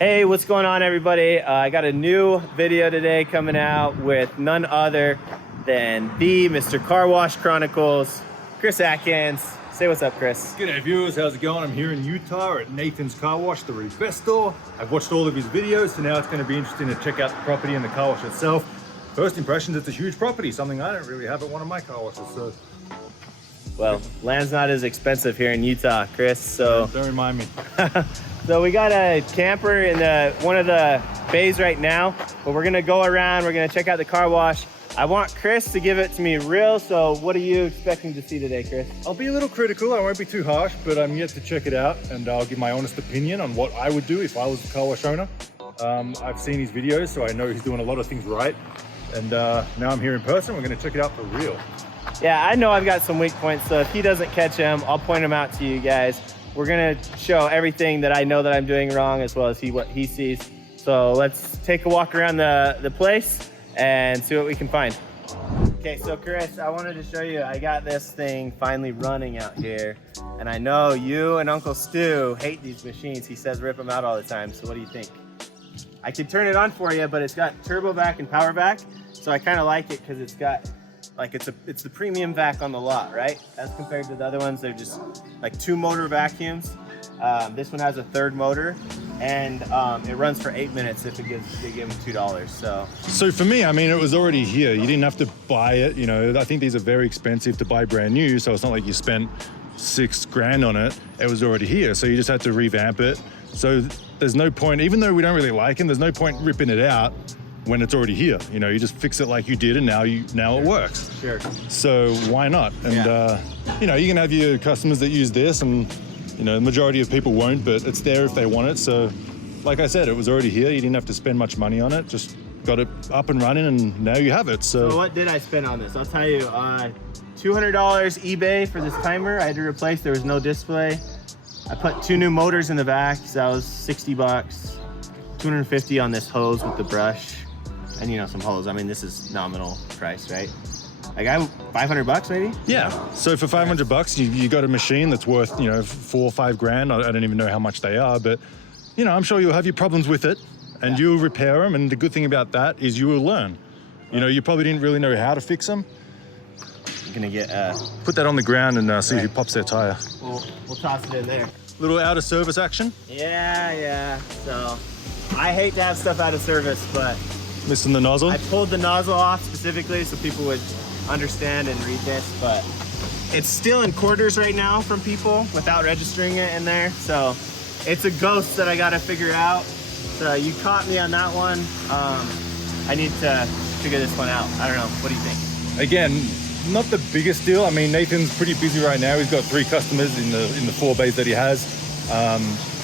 Hey, what's going on, everybody? I got a new video today coming out with none other than the Mr. Car Wash Chronicles, Chris Atkins. Say what's up, Chris. G'day viewers, how's it going? I'm here in Utah at Nathan's Car Wash, the REVESTOR. I've watched all of his videos, so now it's going to be interesting to check out the property and the car wash itself. First impressions, it's a huge property, something I don't really have at one of my car washes, so... Well, land's not as expensive here in Utah, Chris, so... Don't remind me. So we got a camper in one of the bays right now, but we're gonna go around, we're gonna check out the car wash. I want Chris to give it to me real, so what are you expecting to see today, Chris? I'll be a little critical, I won't be too harsh, but I'm yet to check it out, and I'll give my honest opinion on what I would do if I was the car wash owner. I've seen his videos, so I know he's doing a lot of things right, and now I'm here in person, we're gonna check it out for real. Yeah, I know I've got some weak points, so if he doesn't catch them, I'll point them out to you guys. We're gonna show everything that I know that I'm doing wrong, as well as what he sees. So let's take a walk around the place and see what we can find. Okay, so Chris, I wanted to show you, I got this thing finally running out here. And I know you and Uncle Stu hate these machines. He says rip them out all the time, so what do you think? I could turn it on for you, but it's got turbo vac and power vac. So I kind of like it because it's got, like it's the premium vac on the lot, right? As compared to the other ones, they're just like 2 motor vacuums. This one has a 3rd motor, and it runs for 8 minutes if they give them $2. So for me, I mean, it was already here. You didn't have to buy it. You know, I think these are very expensive to buy brand new, so it's not like you spent $6 grand on it. It was already here, so you just had to revamp it. So there's no point, even though we don't really like them, there's no point ripping it out when it's already here. You know, you just fix it like you did, and now it works. Sure. So why not? And yeah. You know, you can have your customers that use this, and you know, the majority of people won't, but it's there if they want it. So like I said, it was already here. You didn't have to spend much money on it, just got it up and running, and now you have it. So what did I spend on this? I'll tell you, $200 eBay for this timer. I had to replace, there was no display. I put 2 new motors in the back, so that was $60. $250 on this hose with the brush. And you know, some hose. I mean, this is nominal price, right? Like $500 maybe? Yeah. So for $500, you got a machine that's worth, you know, 4 or 5 grand. I don't even know how much they are, but you know, I'm sure you'll have your problems with it, and you'll repair them. And the good thing about that is you will learn. You know, you probably didn't really know how to fix them. I'm gonna get put that on the ground and see who pops their tire. We'll toss it in there. Little out of service action. Yeah. So I hate to have stuff out of service, but Missing the nozzle? I pulled the nozzle off specifically so people would understand and read this, but it's still in quarters right now from people without registering it in there. So it's a ghost that I gotta figure out. So you caught me on that one. I need to figure this one out. I don't know, what do you think? Again, not the biggest deal. I mean, Nathan's pretty busy right now. He's got 3 customers in the 4 bays that he has.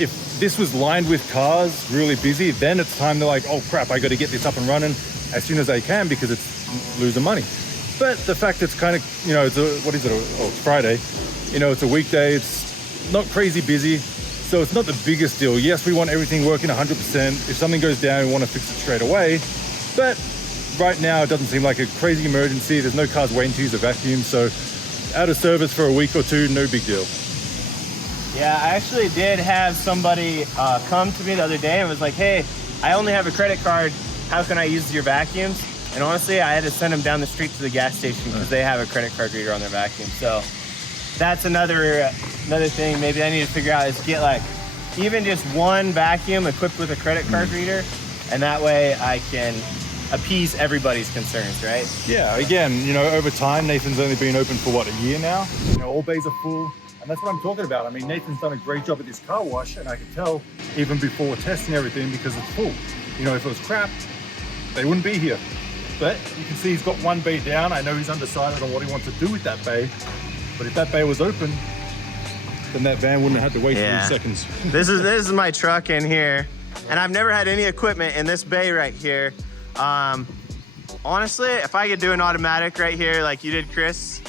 If this was lined with cars, really busy, then it's time to like, oh crap, I got to get this up and running as soon as I can because it's losing money. But the fact it's kind of, you know, it's it's Friday. You know, it's a weekday. It's not crazy busy, so it's not the biggest deal. Yes, we want everything working 100%. If something goes down, we want to fix it straight away. But right now, it doesn't seem like a crazy emergency. There's no cars waiting to use a vacuum, so out of service for a week or 2, no big deal. Yeah, I actually did have somebody come to me the other day and was like, hey, I only have a credit card. How can I use your vacuums? And honestly, I had to send them down the street to the gas station because they have a credit card reader on their vacuum. So that's another thing maybe I need to figure out is get like even just 1 vacuum equipped with a credit card reader. And that way I can appease everybody's concerns, right? Yeah, again, you know, over time, Nathan's only been open for what, a year now? You know, all bays are full. And that's what I'm talking about. I mean, Nathan's done a great job at this car wash, and I can tell even before testing everything because it's full. You know, if it was crap, they wouldn't be here. But you can see he's got 1 bay down. I know he's undecided on what he wants to do with that bay, but if that bay was open, then that van wouldn't have had to wait 3 seconds. This is my truck in here, and I've never had any equipment in this bay right here. Honestly, if I could do an automatic right here like you did, Chris,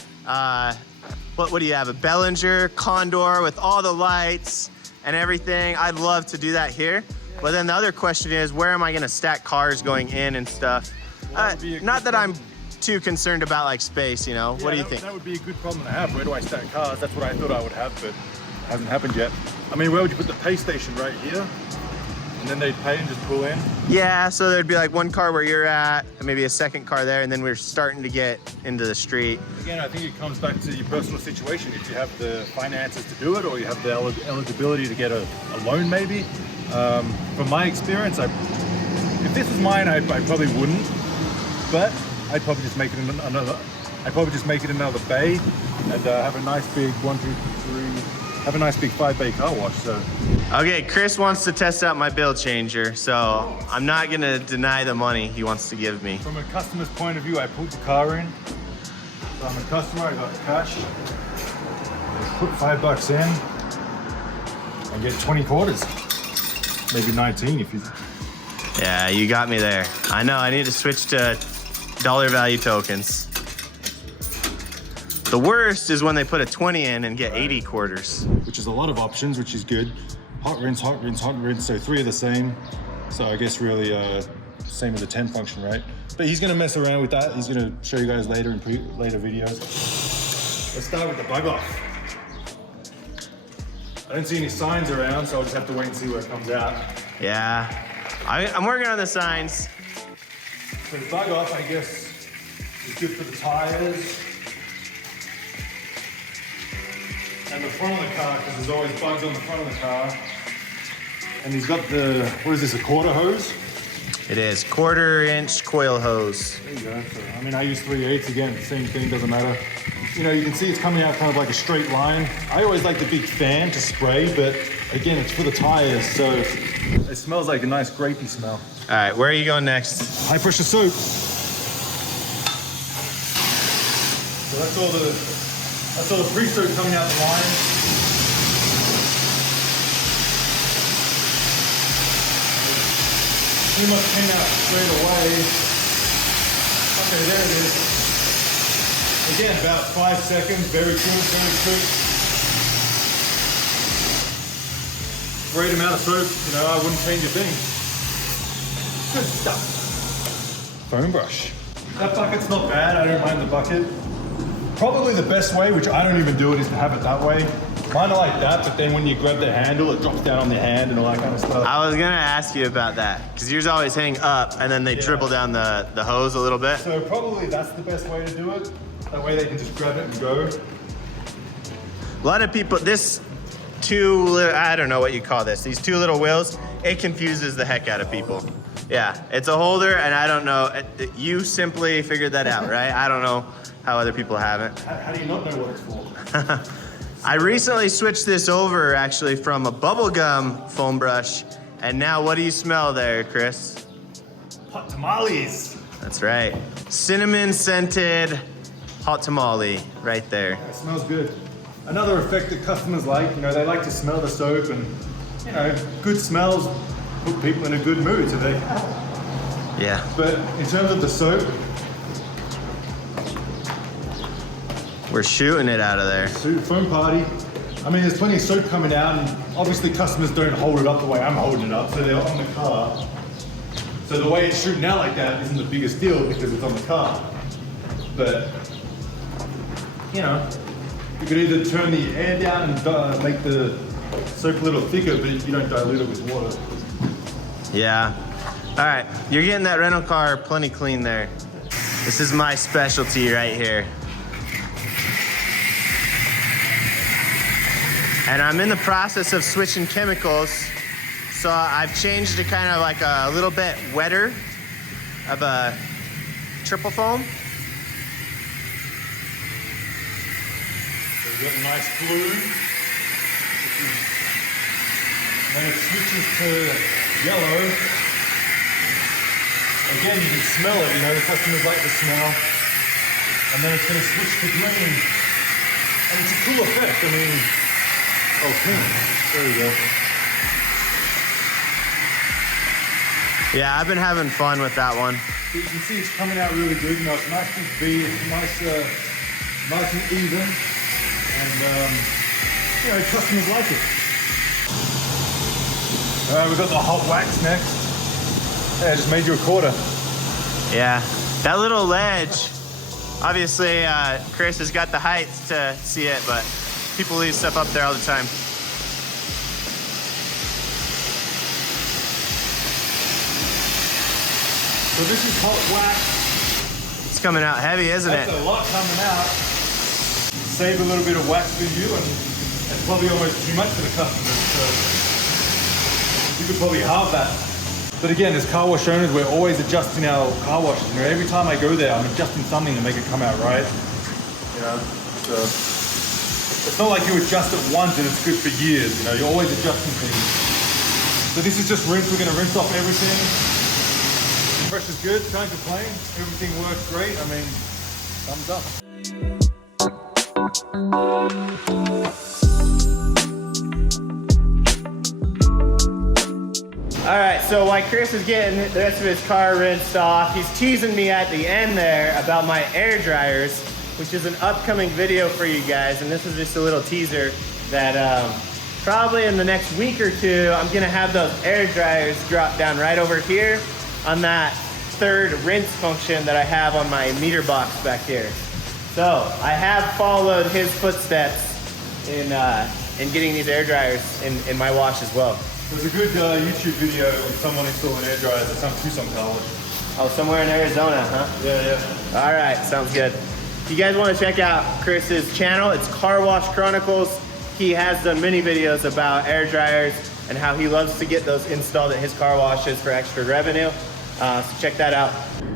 what do you have? A Bellinger Condor with all the lights and everything. I'd love to do that here. But then the other question is, where am I gonna stack cars going in and stuff? Not that I'm too concerned about like space, you know? Yeah, what do you think? That would be a good problem to have. Where do I stack cars? That's what I thought I would have, but it hasn't happened yet. I mean, where would you put the pay station? Right here? and then they'd pay and just pull in? Yeah, so there'd be like one car where you're at, and maybe a second car there, and then we're starting to get into the street. Again, I think it comes back to your personal situation. If you have the finances to do it, or you have the eligibility to get a loan maybe. From my experience, if this was mine, I probably wouldn't, but I'd probably just make it another bay and have a nice big 1, 2, 3, have a nice big 5-bay car wash. So Okay, Chris wants to test out my bill changer, so I'm not gonna deny the money he wants to give me. from a customer's point of view, I put the car in. So I'm a customer, I got cash. Put $5 in and get 20 quarters. Maybe 19 if you... Yeah, you got me there. I know, I need to switch to dollar value tokens. The worst is when they put a 20 in and get 80 quarters. Which is a lot of options, which is good. Hot rinse, hot rinse, hot rinse. So 3 are the same. So I guess really same as the 10 function, right? But he's gonna mess around with that. He's gonna show you guys later in later videos. Let's start with the bug off. I don't see any signs around, so I'll just have to wait and see where it comes out. Yeah, I'm working on the signs. So the bug off, I guess, is good for the tires and the front of the car, because there's always bugs on the front of the car. And he's got the, what is this, a quarter hose? It is 1/4-inch coil hose. There you go. So, I mean, I use 3/8 again, same thing, doesn't matter. You know, you can see it's coming out kind of like a straight line. I always like the big fan to spray, but again, it's for the tires, so it smells like a nice grapey smell. All right, where are you going next? High pressure soap. So that's all the free soap coming out the line. Pretty much came out straight away. Okay, there it is. Again, about 5 seconds, very quick, very quick. Great amount of soap, you know, I wouldn't change a thing. Good stuff. Foam brush. That bucket's not bad, I don't mind the bucket. Probably the best way, which I don't even do it, is to have it that way. Mine are like that, but then when you grab the handle, it drops down on the hand and all that kind of stuff. I was gonna ask you about that, because yours always hang up and then they dribble down the hose a little bit. So probably that's the best way to do it. That way they can just grab it and go. A lot of people, I don't know what you call this, these 2 little wheels, it confuses the heck out of people. Yeah, it's a holder, and I don't know, you simply figured that out, right? I don't know how other people haven't. How do you not know what it's for? I recently switched this over actually from a bubblegum foam brush, and now what do you smell there, Chris? Hot tamales. That's right. Cinnamon scented hot tamale right there. It smells good. Another effect that customers like, you know, they like to smell the soap, and you know, good smells put people in a good mood, so they. Yeah. But in terms of the soap, we're shooting it out of there. foam party. I mean, there's plenty of soap coming out, and obviously customers don't hold it up the way I'm holding it up, so they're on the car. So the way it's shooting out like that isn't the biggest deal because it's on the car. But, you know, you could either turn the air down and make the soap a little thicker, but you don't dilute it with water. Yeah. All right, you're getting that rental car plenty clean there. This is my specialty right here. And I'm in the process of switching chemicals. So I've changed to kind of like a little bit wetter of a triple foam. So we've got a nice blue. And then it switches to yellow. Again, you can smell it, you know, the customers like the smell. And then it's going to switch to green. And it's a cool effect, I mean, oh, pink. There we go. Yeah, I've been having fun with that one. You can see it's coming out really good. You know, it's nice and big, it's nice and even. And, you know, customers like it. We've got the hot wax next. Yeah, I just made you a quarter. Yeah, that little ledge, obviously Chris has got the height to see it, but people leave stuff up there all the time. So this is hot wax. It's coming out heavy, isn't it? That's a lot coming out. Save a little bit of wax for you, and it's probably almost too much for the customers. So you could probably halve that. But again, as car wash owners, we're always adjusting our car washes. You know, every time I go there, I'm adjusting something to make it come out right. You know, so it's not like you adjust it once and it's good for years. You know, you're always adjusting things. So this is just rinse. We're going to rinse off everything. Pressure's good. Can't complain. Everything works great. I mean, thumbs up. All right, so while Chris is getting the rest of his car rinsed off, he's teasing me at the end there about my air dryers, which is an upcoming video for you guys. And this is just a little teaser that probably in the next week or two, I'm gonna have those air dryers drop down right over here on that third rinse function that I have on my meter box back here. So I have followed his footsteps in getting these air dryers in my wash as well. There's a good YouTube video of someone installing air dryers at some Tucson college. Oh, somewhere in Arizona, huh? Yeah. All right, sounds good. If you guys want to check out Chris's channel, it's Car Wash Chronicles. He has done many videos about air dryers and how he loves to get those installed at his car washes for extra revenue. So check that out.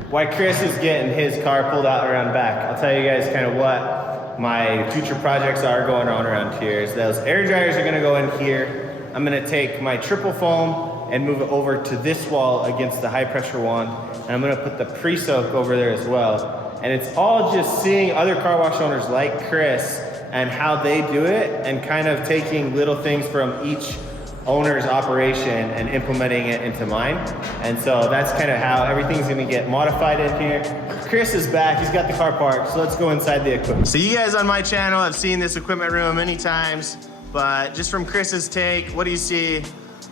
While Chris is getting his car pulled out around back, I'll tell you guys kind of what my future projects are going on around here. Is those air dryers are going to go in here. I'm going to take my triple foam and move it over to this wall against the high pressure wand. And I'm going to put the pre-soak over there as well. And it's all just seeing other car wash owners like Chris and how they do it, and kind of taking little things from each owner's operation and implementing it into mine. And so that's kind of how everything's gonna get modified in here. Chris is back, he's got the car parked, so let's go inside the equipment. So you guys on my channel have seen this equipment room many times, but just from Chris's take, what do you see?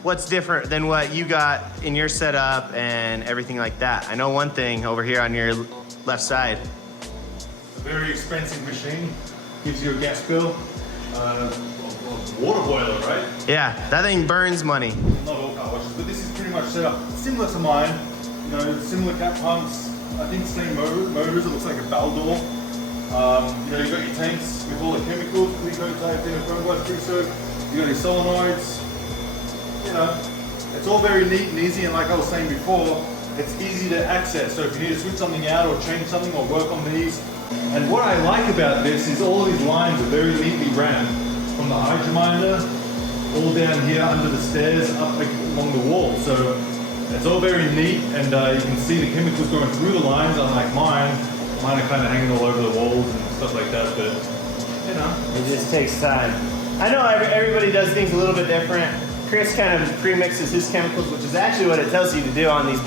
What's different than what you got in your setup and everything like that? I know one thing over here on your left side. A very expensive machine, gives you a gas bill. Water boiler, right? Yeah, that thing burns money. Not all car washes, but this is pretty much set up similar to mine. You know, similar cap pumps. I think same motors. It looks like a Baldor. You know, you got your tanks with all the chemicals, Clico type thing, pre-soak. You got your solenoids. You know, it's all very neat and easy. And like I was saying before, it's easy to access. So if you need to switch something out or change something or work on these. And what I like about this is all of these lines are very neatly ran. From the hydrominder all down here under the stairs up along the wall. So it's all very neat, and you can see the chemicals going through the lines, unlike mine. Mine are kind of hanging all over the walls and stuff like that, but you know. It just takes time. I know everybody does things a little bit different. Chris kind of pre-mixes his chemicals, which is actually what it tells you to do on these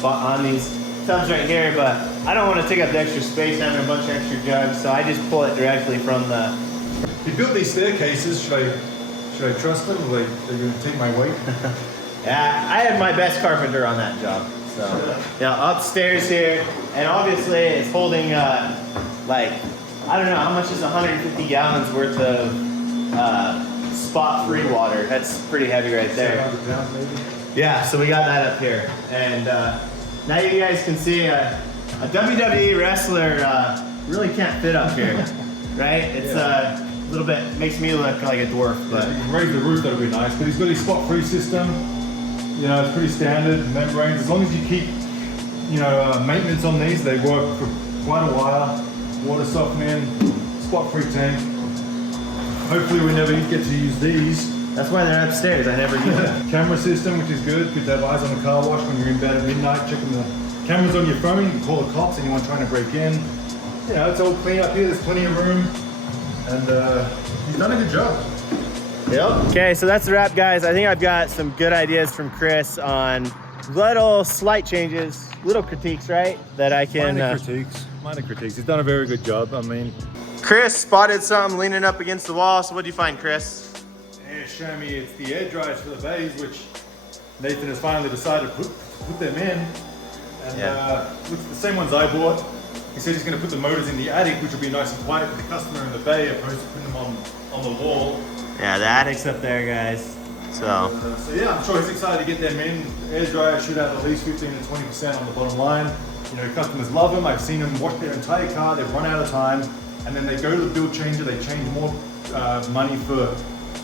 tubs right here, but I don't want to take up the extra space having a bunch of extra jugs, so I just pull it directly from the. He built these staircases. Should I trust them? Like, they're going to take my weight? Yeah, I had my best carpenter on that job. So, yeah, upstairs here, and obviously it's holding like, I don't know, how much is 150 gallons worth of spot-free water? That's pretty heavy right there. 700 pounds maybe? Yeah, so we got that up here, and now you guys can see a WWE wrestler really can't fit up here, right? It's a little bit, makes me look like a dwarf, but. Yeah, you can raise the roof, that would be nice. But he's got his spot-free system. You know, it's pretty standard, membranes. As long as you keep, you know, maintenance on these, they work for quite a while. Water softening, spot-free tank. Hopefully we never get to use these. That's why they're upstairs, I never use them. Camera system, which is good. Good to have eyes on the car wash when you're in bed at midnight, checking the cameras on your phone. You can call the cops, anyone trying to break in. You know, it's all clean up here, there's plenty of room. And he's done a good job. Yep. Okay, so that's the wrap, guys. I think I've got some good ideas from Chris on little slight changes, little critiques, right? That I can. Minor critiques. He's done a very good job. I mean, Chris spotted something leaning up against the wall. So what do you find, Chris? yeah, show me it's the air dryers for the bays, which Nathan has finally decided to put them in. And looks the same ones I bought. He said he's going to put the motors in the attic, which will be nice and quiet for the customer in the bay, opposed to putting them on the wall. Yeah, the attic's up there, guys. So So yeah, I'm sure he's excited to get them in. Air dryer should have at least 15 to 20% on the bottom line. You know, customers love them. I've seen them wash their entire car, they've run out of time, and then they go to the build changer, they change more money to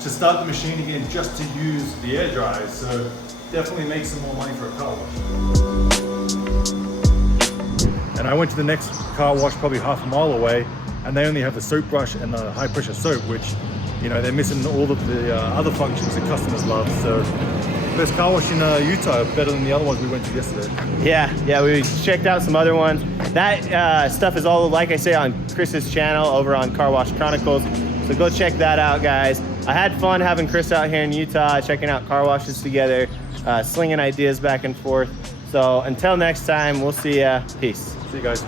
start the machine again just to use the air dryers. So definitely make some more money for a car wash. And I went to the next car wash probably half a mile away, and they only have the soap brush and the high pressure soap, which, you know, they're missing all of the other functions that customers love. So best car wash in Utah, better than the other ones we went to yesterday. Yeah, we checked out some other ones. That stuff is all, like I say, on Chris's channel over on Car Wash Chronicles. So go check that out, guys. I had fun having Chris out here in Utah, checking out car washes together, slinging ideas back and forth. So until next time, we'll see ya. Peace. See you guys.